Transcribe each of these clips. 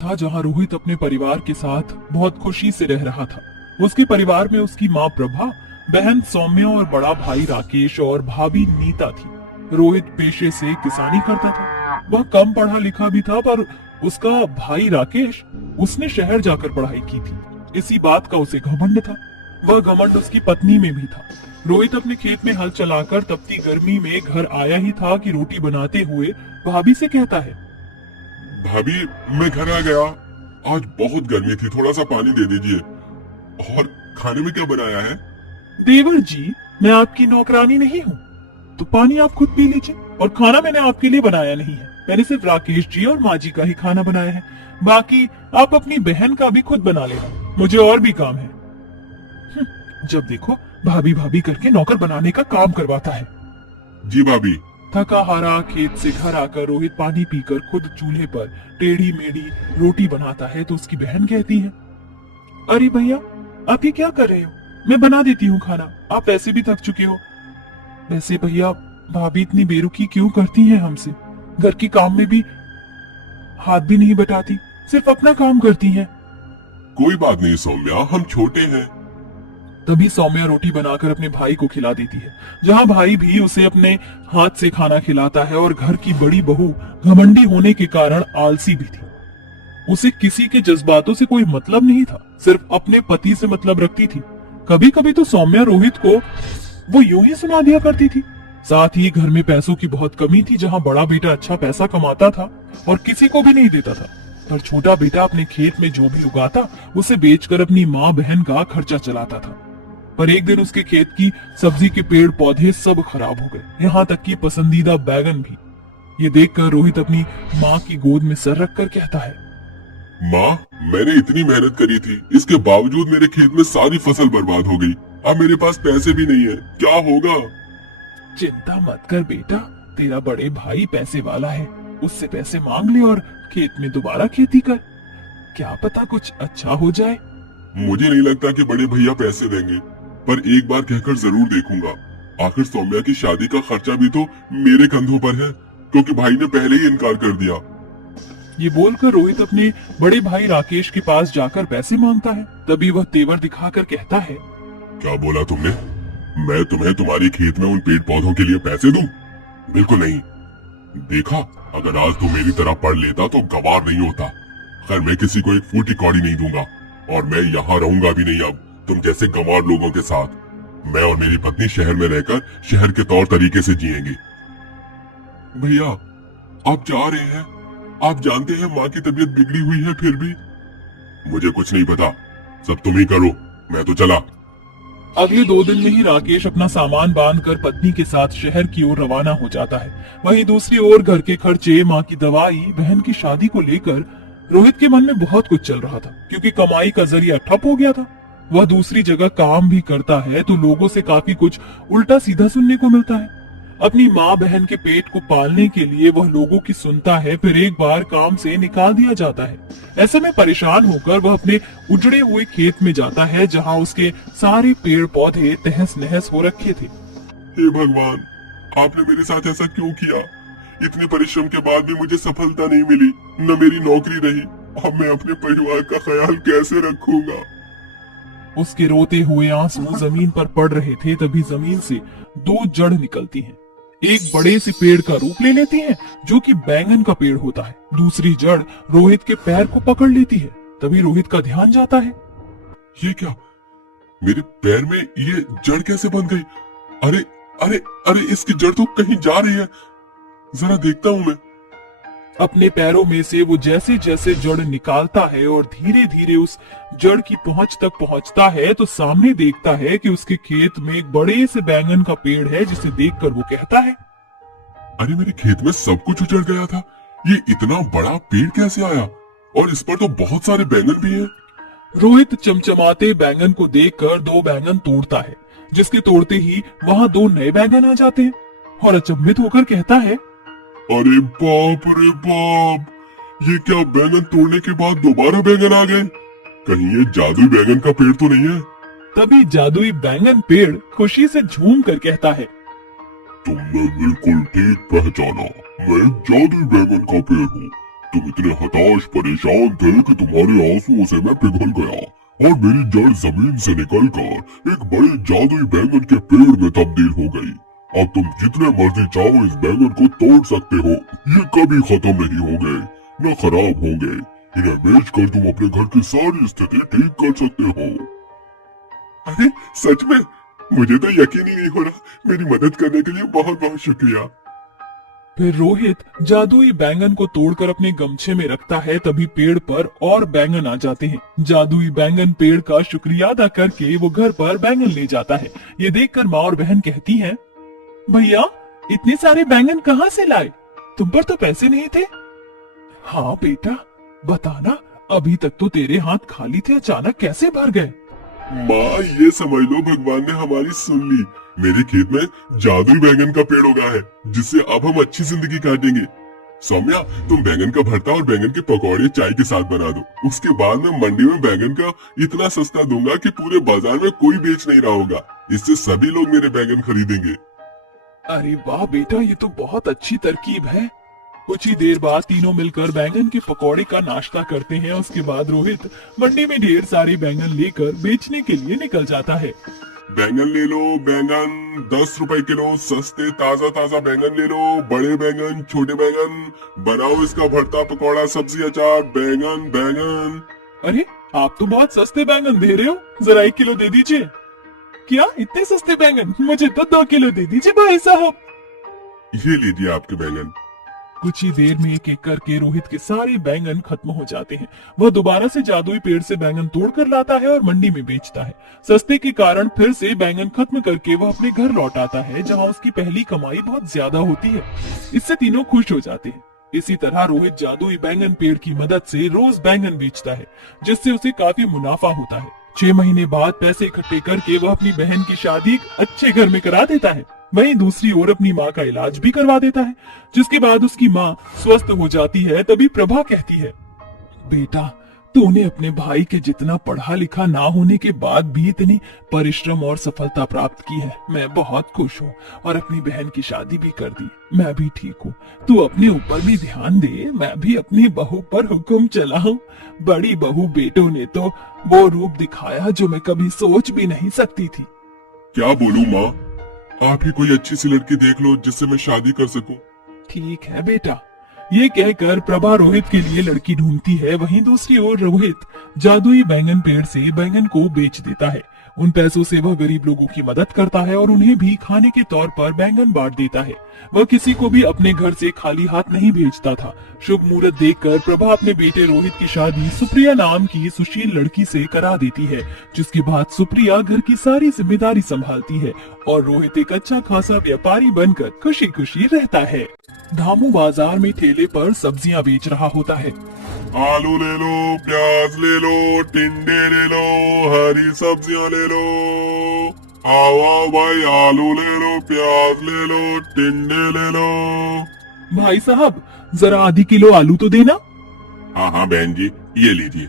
था जहाँ रोहित अपने परिवार के साथ बहुत खुशी से रह रहा था। उसके परिवार में उसकी माँ प्रभा, बहन सौम्या और बड़ा भाई राकेश और भाभी नीता थी। रोहित पेशे से किसानी करता था। वह कम पढ़ा लिखा भी था, पर उसका भाई राकेश, उसने शहर जाकर पढ़ाई की थी। इसी बात का उसे घमंड था। वह घमंड उसकी पत्नी में भी था। रोहित अपने खेत में हल चलाकर तपती गर्मी में घर आया ही था कि रोटी बनाते हुए भाभी से कहता है, भाभी, मैं घर आ गया। आज बहुत गर्मी थी, थोड़ा सा पानी दे दीजिए। और खाने में क्या बनाया है? देवर जी, मैं आपकी नौकरानी नहीं हूँ, तो पानी आप खुद पी लीजिए। और खाना मैंने आपके लिए बनाया नहीं है, मैंने सिर्फ राकेश जी और माँ जी का ही खाना बनाया है। बाकी आप अपनी बहन का भी खुद बना लेना, मुझे और भी काम है। जब देखो भाभी भाभी करके नौकर बनाने का काम करवाता है। जी भाभी। थका हारा खेत से घर आकर रोहित पानी पीकर खुद चूल्हे पर टेढ़ी मेढ़ी रोटी बनाता है तो उसकी बहन कहती है, अरे भैया, आप ये क्या कर रहे हो? मैं बना देती हूँ खाना, आप वैसे भी थक चुके हो। वैसे भैया, भाभी इतनी बेरुखी क्यों करती हैं हमसे? घर की काम में भी हाथ भी नहीं बटाती, सिर्फ अपना काम करती हैं। कोई बात नहीं सौम्या, हम छोटे हैं। तभी सौम्या रोटी बनाकर अपने भाई को खिला देती है, जहाँ भाई भी उसे अपने हाथ से खाना खिलाता है। और घर की बड़ी बहू घमंडी होने के कारण आलसी भी थी। उसे किसी के जज्बातों से कोई मतलब नहीं था, सिर्फ अपने पति से मतलब रखती थी। कभी कभी तो सौम्या रोहित को वो यूं ही सुना दिया करती थी। साथ ही घर में पैसों की बहुत कमी थी, जहाँ बड़ा बेटा अच्छा पैसा कमाता था और किसी को भी नहीं देता था, पर छोटा बेटा अपने खेत में जो भी उगाता उसे बेचकर अपनी माँ बहन का खर्चा चलाता था। पर एक दिन उसके खेत की सब्जी के पेड़ पौधे सब खराब हो गए, यहाँ तक कि पसंदीदा बैगन भी। ये देखकर रोहित अपनी माँ की गोद में सर रखकर कहता है, माँ, मैंने इतनी मेहनत करी थी, इसके बावजूद मेरे खेत में सारी फसल बर्बाद हो गई। अब मेरे पास पैसे भी नहीं है, क्या होगा? चिंता मत कर बेटा, तेरा बड़े भाई पैसे वाला है, उससे पैसे मांग ले और खेत में दोबारा खेती कर, क्या पता कुछ अच्छा हो जाए। मुझे नहीं लगता कि बड़े भैया पैसे देंगे, पर एक बार कहकर जरूर देखूंगा। आखिर सौम्या की शादी का खर्चा भी तो मेरे कंधों पर है, क्योंकि भाई ने पहले ही इनकार कर दिया। ये बोलकर रोहित अपने बड़े भाई राकेश के पास जाकर पैसे मांगता है। तभी वह तेवर दिखाकर कहता है, क्या बोला तुमने? मैं तुम्हें तुम्हारी खेत में उन पेड़ पौधों के लिए पैसे दूं? बिल्कुल नहीं। देखा, अगर आज तू मेरी तरह पढ़ लेता तो गवार नहीं होता। खैर, मैं किसी को एक फूटी कौड़ी नहीं दूंगा, और मैं यहाँ रहूंगा भी नहीं अब तुम जैसे गंवार लोगों के साथ। मैं और मेरी पत्नी शहर में रहकर शहर के तौर तरीके से जिएंगे। भैया, आप जा रहे हैं? आप जानते हैं माँ की तबीयत बिगड़ी हुई है, फिर भी। मुझे कुछ नहीं पता, सब तुम ही करो, मैं तो चला। अगले 2 दिन में ही राकेश अपना सामान बांधकर पत्नी के साथ शहर की ओर रवाना हो जाता है। वहीं दूसरी ओर घर के खर्चे, माँ की दवाई, बहन की शादी को लेकर रोहित के मन में बहुत कुछ चल रहा था, क्योंकि कमाई का जरिया ठप हो गया था। वह दूसरी जगह काम भी करता है तो लोगों से काफी कुछ उल्टा सीधा सुनने को मिलता है। अपनी माँ बहन के पेट को पालने के लिए वह लोगों की सुनता है, फिर एक बार काम से निकाल दिया जाता है। ऐसे में परेशान होकर वह अपने उजड़े हुए खेत में जाता है, जहाँ उसके सारे पेड़ पौधे तहस नहस हो रखे थे। हे भगवान, आपने मेरे साथ ऐसा क्यों किया? इतने परिश्रम के बाद भी मुझे सफलता नहीं मिली, न मेरी नौकरी रही। अब मैं अपने परिवार का ख्याल कैसे रखूंगा? उसके रोते हुए आंसू जमीन पर पड़ रहे थे। तभी जमीन से 2 जड़ निकलती हैं। एक बड़े से पेड़ का रूप ले लेती हैं, जो कि बैंगन का पेड़ होता है। दूसरी जड़ रोहित के पैर को पकड़ लेती है। तभी रोहित का ध्यान जाता है, ये क्या? मेरे पैर में ये जड़ कैसे बन गई? अरे अरे अरे, इसकी जड़ तो कहीं जा रही है, जरा देखता हूँ मैं। अपने पैरों में से वो जैसे जैसे जड़ निकालता है और धीरे धीरे उस जड़ की पहुंच तक पहुंचता है, तो सामने देखता है कि उसके खेत में एक बड़े से बैंगन का पेड़ है, जिसे देखकर वो कहता है, अरे, मेरे खेत में सब कुछ उजड़ गया था, ये इतना बड़ा पेड़ कैसे आया? और इस पर तो बहुत सारे बैंगन भी हैं। रोहित चमचमाते बैंगन को देखकर 2 बैंगन तोड़ता है, जिसके तोड़ते ही वहां 2 नए बैंगन आ जाते हैं और अचंभित होकर कहता है, अरे बाप रे बाप, ये क्या, बैंगन तोड़ने के बाद दोबारा बैंगन आ गए? कहीं ये जादुई बैंगन का पेड़ तो नहीं है? तभी जादुई बैंगन पेड़ खुशी से झूम कर कहता है, तुमने बिल्कुल ठीक पहचाना, मैं जादुई बैंगन का पेड़ हूँ। तुम इतने हताश परेशान थे कि तुम्हारे आंसुओं से मैं पिघल गया और मेरी जड़ जमीन से निकलकर एक बड़े जादुई बैंगन के पेड़ में तब्दील हो गई। अब तुम जितने मर्जी चाहो इस बैंगन को तोड़ सकते हो। ये कभी खत्म नहीं होंगे, न खराब होंगे। इन्हें बेचकर तुम अपने घर की सारी स्थिति ठीक कर सकते हो। अरे सच में? मुझे तो यकीन ही नहीं हो रहा। मेरी मदद करने के लिए बहुत बहुत शुक्रिया। फिर रोहित जादुई बैंगन को तोड़कर अपने गमछे में रखता है। तभी पेड़ पर और बैंगन आ जाते हैं। जादुई बैंगन पेड़ का शुक्रिया अदा करके वो घर पर बैंगन ले जाता है। ये देखकर माँ और बहन कहती हैं, भैया इतने सारे बैंगन कहाँ से लाए? तुम पर तो पैसे नहीं थे। हाँ बेटा, बताना, अभी तक तो तेरे हाथ खाली थे, अचानक कैसे भर गए? माँ ये समझ लो भगवान ने हमारी सुन ली। मेरे खेत में जादुई बैंगन का पेड़ उगा है, जिससे अब हम अच्छी जिंदगी काटेंगे। सौम्या, तुम बैंगन का भरता और बैंगन के पकौड़े चाय के साथ बना दो। उसके बाद मैं मंडी में बैंगन का इतना सस्ता दूंगा कि पूरे बाजार में कोई बेच नहीं रहा होगा। इससे सभी लोग मेरे बैंगन खरीदेंगे। अरे वाह बेटा, ये तो बहुत अच्छी तरकीब है। कुछ ही देर बाद तीनों मिलकर बैंगन के पकौड़े का नाश्ता करते हैं। उसके बाद रोहित मंडी में ढेर सारे बैंगन लेकर बेचने के लिए निकल जाता है। बैंगन ले लो, बैंगन 10 रुपए किलो, सस्ते ताजा ताजा बैंगन ले लो। बड़े बैंगन, छोटे बैंगन, बनाओ इसका भरता, पकौड़ा, सब्जी, अचार। बैंगन बैंगन। अरे आप तो बहुत सस्ते बैंगन दे रहे हो, जरा 1 किलो दे दीजिए। क्या इतने सस्ते बैंगन? मुझे तो 2 किलो दे दीजिए भाई साहब। ये लीजिए आपके बैंगन। कुछ ही देर में एक एक करके रोहित के सारे बैंगन खत्म हो जाते हैं। वह दोबारा से जादुई पेड़ से बैंगन तोड़कर लाता है और मंडी में बेचता है। सस्ते के कारण फिर से बैंगन खत्म करके वह अपने घर लौट आता है, जहां उसकी पहली कमाई बहुत ज्यादा होती है। इससे तीनों खुश हो जाते हैं। इसी तरह रोहित जादुई बैंगन पेड़ की मदद से रोज बैंगन बेचता है, जिससे उसे काफी मुनाफा होता है। 6 महीने बाद पैसे इकट्ठे करके वह अपनी बहन की शादी एक अच्छे घर में करा देता है। वहीं दूसरी ओर अपनी माँ का इलाज भी करवा देता है, जिसके बाद उसकी माँ स्वस्थ हो जाती है। तभी प्रभा कहती है, बेटा तूने अपने भाई के जितना पढ़ा लिखा ना होने के बाद भी इतनी परिश्रम और सफलता प्राप्त की है। मैं बहुत खुश हूँ और अपनी बहन की शादी भी कर दी। मैं भी ठीक हूँ। तू अपने ऊपर भी ध्यान दे, मैं भी अपनी बहू पर हुक्म चलाऊं। बड़ी बहू बेटों ने तो वो रूप दिखाया जो मैं कभी सोच भी नहीं सकती थी। क्या बोलूं माँ? आप ही कोई अच्छी सी लड़की देख लो जिससे मैं शादी कर सकूं। ठीक है बेटा। ये कहकर प्रभा रोहित के लिए लड़की ढूंढती है। वहीं दूसरी ओर रोहित जादुई बैंगन पेड़ से बैंगन को बेच देता है। उन पैसों से वह गरीब लोगों की मदद करता है और उन्हें भी खाने के तौर पर बैंगन बांट देता है। वह किसी को भी अपने घर से खाली हाथ नहीं भेजता था। शुभ मुहूर्त देखकर प्रभा अपने बेटे रोहित की शादी सुप्रिया नाम की सुशील लड़की से करा देती है, जिसके बाद सुप्रिया घर की सारी जिम्मेदारी संभालती है और रोहित एक अच्छा खासा व्यापारी बनकर खुशी खुशी रहता है। धामू बाजार में ठेले पर सब्जियां बेच रहा होता है। आलू ले लो, प्याज ले लो, टिंडे ले लो, हरी सब्जियां ले लो। आओ आओ भाई, आलू ले लो, प्याज ले लो, टिंडे ले लो। भाई साहब जरा आधी किलो आलू तो देना। हाँ हाँ बहन जी, ये लीजिए,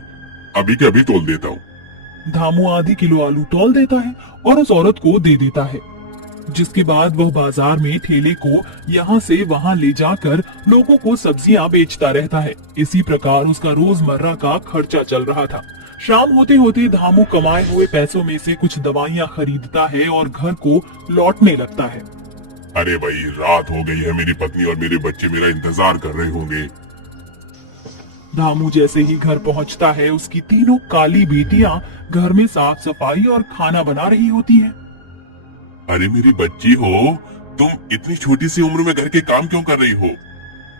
अभी के अभी तोल देता हूँ। धामू आधी किलो आलू तौल देता है और उस औरत को दे देता है, जिसके बाद वह बाजार में ठेले को यहाँ से वहाँ ले जाकर लोगों को सब्जियां बेचता रहता है। इसी प्रकार उसका रोजमर्रा का खर्चा चल रहा था। शाम होते होते धामू कमाए हुए पैसों में से कुछ दवाइयां खरीदता है और घर को लौटने लगता है। अरे भाई, रात हो गई है, मेरी पत्नी और मेरे बच्चे मेरा इंतजार कर रहे होंगे। धामू जैसे ही घर पहुँचता है, उसकी तीनों काली बेटियां घर में साफ सफाई और खाना बना रही होती है। अरे मेरी बच्ची हो, तुम इतनी छोटी सी उम्र में घर के काम क्यों कर रही हो?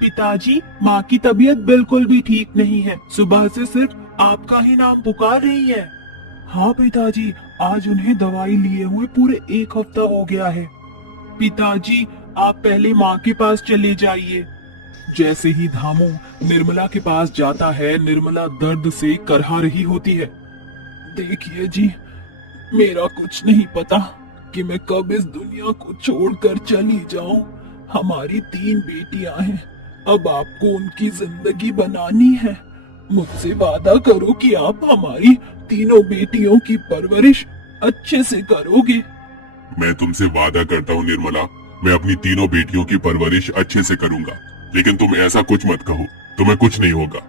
पिताजी, माँ की तबीयत बिल्कुल भी ठीक नहीं है। सुबह से सिर्फ आपका ही नाम पुकार रही है। हाँ पिताजी, आज उन्हें दवाई लिए हुए पूरे 1 हफ्ता हो गया है। पिताजी, आप पहले माँ के पास चले जाइए। जैसे ही धामू निर्मला के पास जाता है, निर्मला दर्द से करहा रही होती है। देखिए जी, मेरा कुछ नहीं पता कि मैं कब इस दुनिया को छोड़कर चली जाऊं। हमारी 3 बेटियां हैं, अब आपको उनकी जिंदगी बनानी है। मुझसे वादा करो कि आप हमारी तीनों बेटियों की परवरिश अच्छे से करोगे। मैं तुमसे वादा करता हूँ निर्मला, मैं अपनी तीनों बेटियों की परवरिश अच्छे से करूंगा। लेकिन तुम ऐसा कुछ मत कहो तुम्हें कुछ नहीं होगा।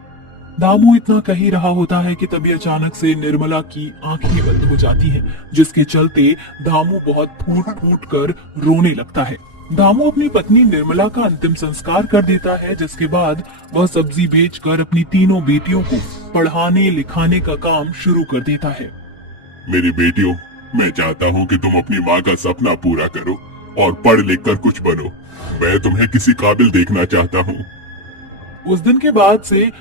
दामू इतना कह ही रहा होता है कि तभी अचानक से निर्मला की आंखें बंद हो जाती हैं, जिसके चलते दामू बहुत फूट फूट कर रोने लगता है। दामू अपनी पत्नी निर्मला का अंतिम संस्कार कर देता है, जिसके बाद वह सब्जी बेचकर अपनी तीनों बेटियों को पढ़ाने लिखाने का काम शुरू कर देता है। मेरी बेटियों, मैं चाहता हूँ कि तुम अपनी माँ का सपना पूरा करो और पढ़ लिख कर कुछ बनो। मैं तुम्हें किसी काबिल देखना चाहता हूँ। उस दिन के बाद से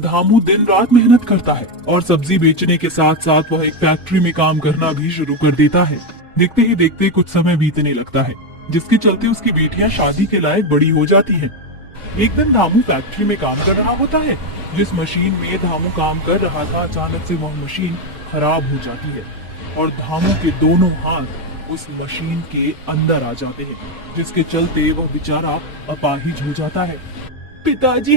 दामू दिन रात मेहनत करता है और सब्जी बेचने के साथ साथ वह एक फैक्ट्री में काम करना भी शुरू कर देता है। देखते ही देखते कुछ समय बीतने लगता है, जिसके चलते उसकी बेटियां शादी के लायक बड़ी हो जाती हैं। एक दिन दामू फैक्ट्री में काम कर रहा होता है। जिस मशीन में दामू काम कर रहा था, अचानक से वह मशीन खराब हो जाती है और दामू के दोनों हाथ उस मशीन के अंदर आ जाते हैं, जिसके चलते वह बेचारा अपाहिज हो जाता है। पिताजी,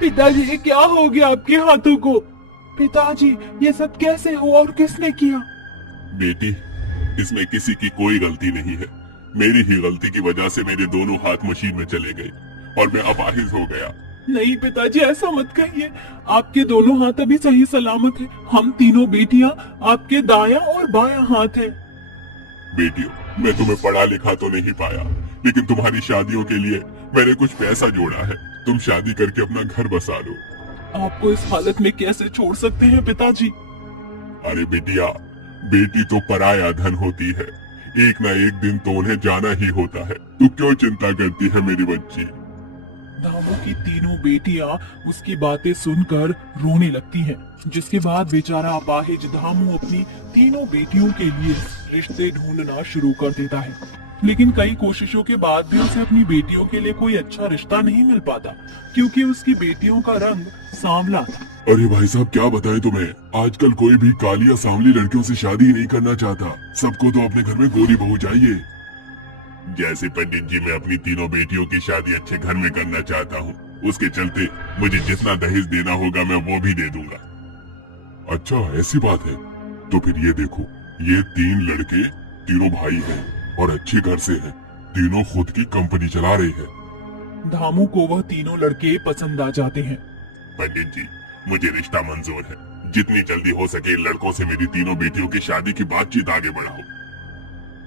पिताजी, ये क्या हो गया आपके हाथों को? पिताजी, ये सब कैसे हुआ और किसने किया? बेटी, इसमें किसी की कोई गलती नहीं है। मेरी ही गलती की वजह से मेरे दोनों हाथ मशीन में चले गए और मैं अपाहिज हो गया। नहीं पिताजी, ऐसा मत कहिए। आपके दोनों हाथ अभी सही सलामत है। हम तीनों बेटियां आपके दायां और बायां हाथ हैं। बेटियों, मैं तुम्हें पढ़ा लिखा तो नहीं पाया, लेकिन तुम्हारी शादियों के लिए मैंने कुछ पैसा जोड़ा है। तुम शादी करके अपना घर बसा लो। आपको इस हालत में कैसे छोड़ सकते हैं पिताजी? अरे बेटिया, बेटी तो पराया धन होती है। एक ना एक दिन तो उन्हें जाना ही होता है। तू क्यों चिंता करती है मेरी बच्ची? दामू की तीनों बेटियां उसकी बातें सुनकर रोने लगती हैं, जिसके बाद बेचारा अपाहिज दामू अपनी तीनों बेटियों के लिए रिश्ते ढूंढना शुरू कर देता है। लेकिन कई कोशिशों के बाद भी उसे अपनी बेटियों के लिए कोई अच्छा रिश्ता नहीं मिल पाता, क्योंकि उसकी बेटियों का रंग सांवला था। अरे भाई साहब, क्या बताएं तुम्हें, आजकल कोई भी काली या सांवली लड़कियों से शादी नहीं करना चाहता। सबको तो अपने घर में गोरी बहू चाहिए। जैसे पंडित जी, मैं अपनी तीनों बेटियों की शादी अच्छे घर में करना चाहता हूँ। उसके चलते मुझे जितना दहेज देना होगा मैं वो भी दे दूंगा। अच्छा, ऐसी बात है? तो फिर ये देखो, ये 3 लड़के तीनों भाई हैं और अच्छे घर से हैं। तीनों खुद की कंपनी चला रहे हैं। दामू को वह तीनों लड़के पसंद आ जाते हैं। पंडित जी, मुझे रिश्ता मंजूर है। जितनी जल्दी हो सके इन लड़कों से मेरी तीनों बेटियों की शादी की बातचीत आगे बढ़ाओ।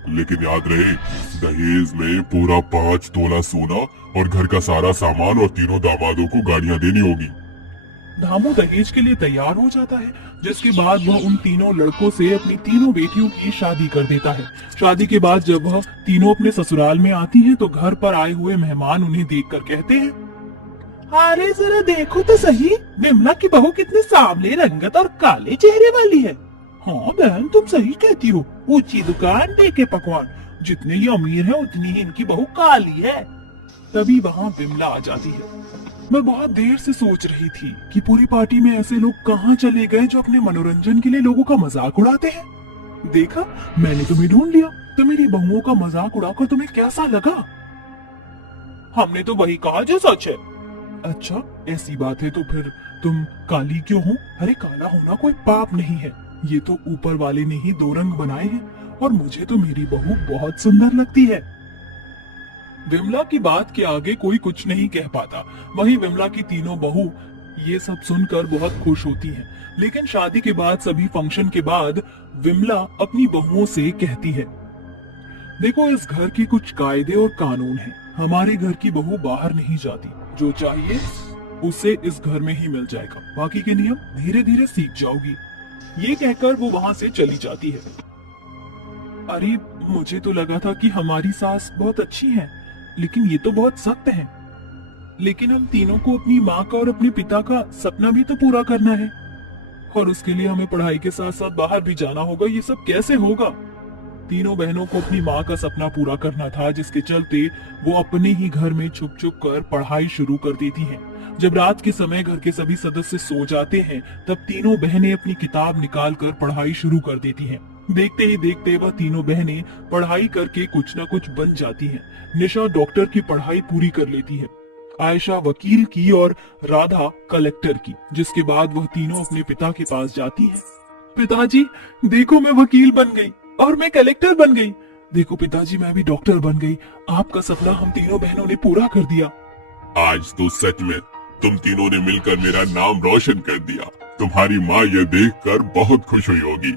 लेकिन याद रहे, दहेज में पूरा 5 तोला सोना और घर का सारा सामान और तीनों दामादों को गाड़ियां देनी होगी। दामू दहेज के लिए तैयार हो जाता है, जिसके बाद वह उन तीनों लड़कों से अपनी तीनों बेटियों की शादी कर देता है। शादी के बाद जब वह तीनों अपने ससुराल में आती हैं, तो घर पर आए हुए मेहमान उन्हें देखकर कहते हैं, अरे जरा देखो तो सही, विमला की बहू कितने सांवले रंगत और काले चेहरे वाली है। हाँ बहन, तुम सही कहती हो। ऊंची दुकान, देखे पकवान, जितने ये अमीर है उतनी ही इनकी बहू काली है। तभी वहाँ विमला आ जाती है। मैं बहुत देर से सोच रही थी कि पूरी पार्टी में ऐसे लोग कहाँ चले गए जो अपने मनोरंजन के लिए लोगों का मजाक उड़ाते हैं। देखा, मैंने तुम्हें ढूंढ लिया। तो मेरी बहुओं का मजाक उड़ाकर तुम्हें कैसा लगा? हमने तो वही कहा जो सच है। अच्छा, ऐसी बात है तो फिर तुम काली क्यों हो? अरे काला होना कोई पाप नहीं है। ये तो ऊपर वाले ने ही 2 रंग बनाए हैं और मुझे तो मेरी बहू बहुत सुंदर लगती है। विमला की बात के आगे कोई कुछ नहीं कह पाता। वहीं विमला की तीनों बहू ये सब सुनकर बहुत खुश होती हैं। लेकिन शादी के बाद सभी फंक्शन के बाद विमला अपनी बहुओं से कहती है, देखो, इस घर के कुछ कायदे और कानून हैं। हमारे घर की बहू बाहर नहीं जाती। जो चाहिए उसे इस घर में ही मिल जाएगा। बाकी के नियम धीरे धीरे सीख जाओगी। ये कहकर वो वहाँ से चली जाती है। अरे, मुझे तो लगा था कि हमारी सास बहुत अच्छी है, लेकिन ये तो बहुत सख्त है। लेकिन हम तीनों को अपनी माँ का और अपने पिता का सपना भी तो पूरा करना है, और उसके लिए हमें पढ़ाई के साथ साथ बाहर भी जाना होगा। ये सब कैसे होगा? तीनों बहनों को अपनी माँ का सपना पूरा करना था, जिसके चलते वो अपने ही घर में छुप छुप कर पढ़ाई शुरू कर देती हैं। जब रात के समय घर के सभी सदस्य सो जाते हैं, तब तीनों बहनें अपनी किताब निकाल कर पढ़ाई शुरू कर देती हैं। देखते ही देखते वह तीनों बहनें पढ़ाई करके कुछ न कुछ बन जाती हैं। निशा डॉक्टर की पढ़ाई पूरी कर लेती है, आयशा वकील की और राधा कलेक्टर की। जिसके बाद वह तीनों अपने पिता के पास जाती हैं। पिताजी, देखो, मैं वकील बन गई और मैं कलेक्टर बन गई। देखो पिताजी, मैं भी डॉक्टर बन गई। आपका सपना हम तीनों बहनों ने पूरा कर दिया। आज तो सच में तुम तीनों ने मिलकर मेरा नाम रोशन कर दिया। तुम्हारी माँ यह देखकर बहुत खुश हुई होगी।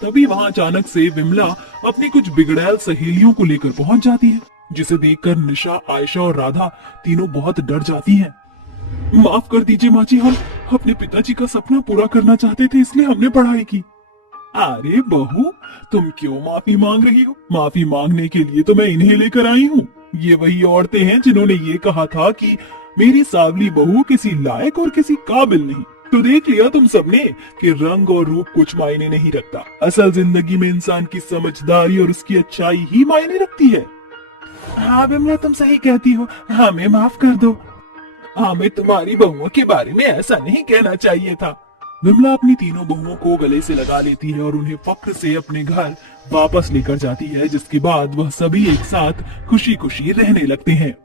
तभी वहां अचानक से विमला अपनी कुछ बिगड़ैल सहेलियों को लेकर पहुंच जाती है, जिसे देखकर निशा, आयशा और राधा तीनों बहुत डर जाती हैं। माफ कर दीजिए माँ जी, हम अपने पिताजी का सपना पूरा करना चाहते थे, इसलिए हमने पढ़ाई की। अरे बहू, तुम क्यों माफी मांग रही हो? माफी मांगने के लिए तो मैं इन्हें लेकर आई हूँ। ये वही औरतें हैं जिन्होंने ये कहा था कि मेरी सावली बहू किसी लायक और किसी काबिल नहीं। तो देख लिया तुम सबने कि रंग और रूप कुछ मायने नहीं रखता। असल जिंदगी में इंसान की समझदारी और उसकी अच्छाई ही मायने रखती है। हाँ विमला, तुम सही कहती हो, हमें माफ कर दो। हमें तुम्हारी बहुओं के बारे में ऐसा नहीं कहना चाहिए था। विमला अपनी तीनों बहुओं को गले से लगा लेती है और उन्हें फक्र से अपने घर वापस लेकर जाती है, जिसके बाद वह सभी एक साथ खुशी खुशी रहने लगते हैं।